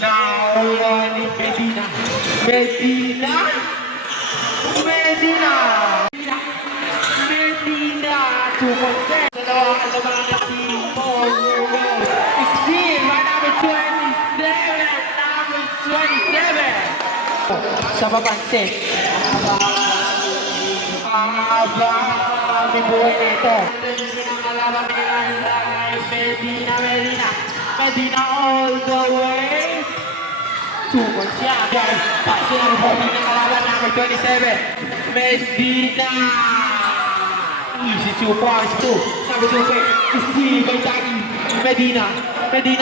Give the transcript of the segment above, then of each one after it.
Now ni Medina. Medina. Medina. Medina. 2-1. Dalawa ka naman na team mo. Steve, number 27. Number 27. Sa papansin. Haba. May buhay nito. Nakalaban nila Medina. Medina all the way. Super siya. Pasi ng Medina kalaban number 27. Medina. Easy 2 points to number 2 Steve Jackie. Medina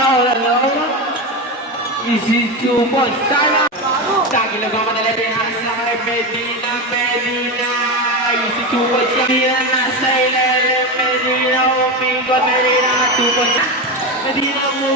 all alone. Easy 2 points. Sana. Jackie lagang na level nasa Medina. Easy 2 points. Medina nasa ilalim. Medina umingot. Medina 2 points. Medina mo